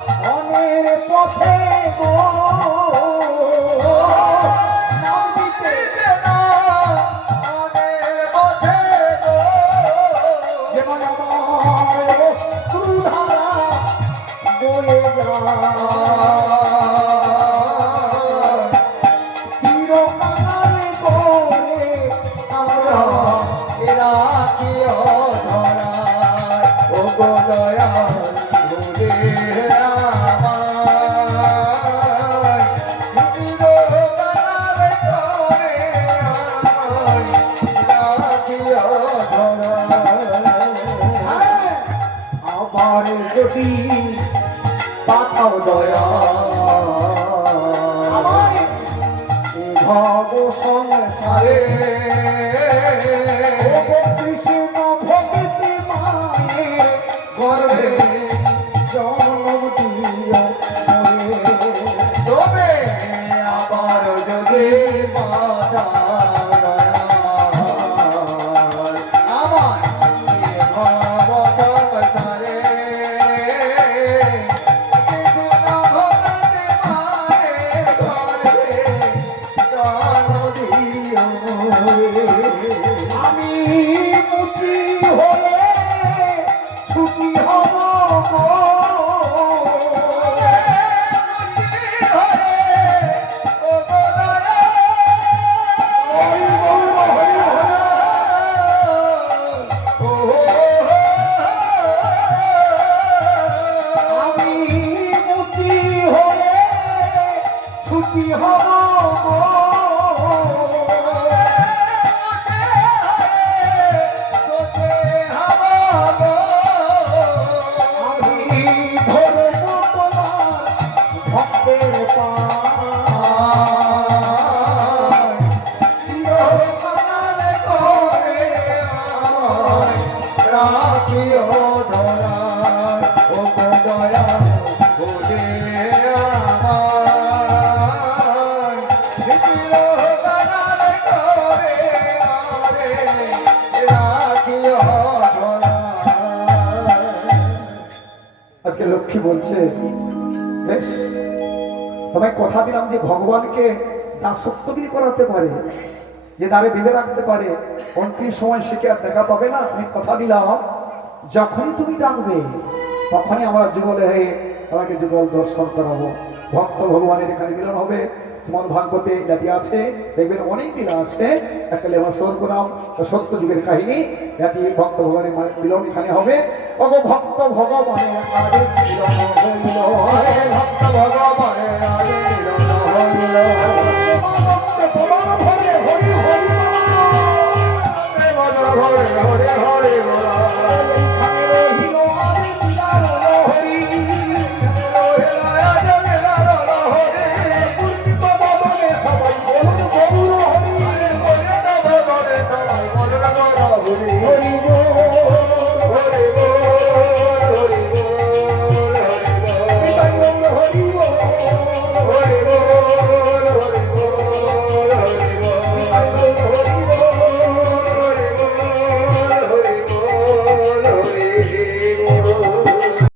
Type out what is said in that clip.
অনের পথে গো নাম দিতে না অনের পথে গো যেমন আমার অশ্রুধারা বয়ে যায় চিরকাল করে আমরা এরা কি অধরায় ও গো দয়াল ভুলে আবার যদি পাঠাও দয়া ভব সংসারে কৃষ্ণ ভক্তি মায়ে গর্বে জন্ম দিও তবে আবার যদি পাঠাও দয়া আমার ভব সংসারে আমি মুক্তি হয়ে সুখী হব আমি মুক্তি হয়ে সুখী হব আজকে লক্ষ্মী বলছে বেশ তোমায় কথা দিলাম যে ভগবানকে দাসত্বগিরি করাতে পারে যে দ্বারে বেঁধে রাখতে পারে অন্তিম সময় সে কি আর দেখা পাবে না আমি কথা দিলাম যখনই তুমি ডাকবে তখনই আমরা যুগলে হয়ে তোমাকে যুগল দর্শন করাবো ভক্ত ভগবানের এখানে মিলন হবে মন ভাগবতে জাতি আছে দেখবেন অনেক দিন আছে একালে আমরা স্মরণ করলাম সত্য যুগের কাহিনী জাতি ভক্ত ভগবানের মিলন এখানে হবে ভক্ত ভগবানের ভক্ত ভগবান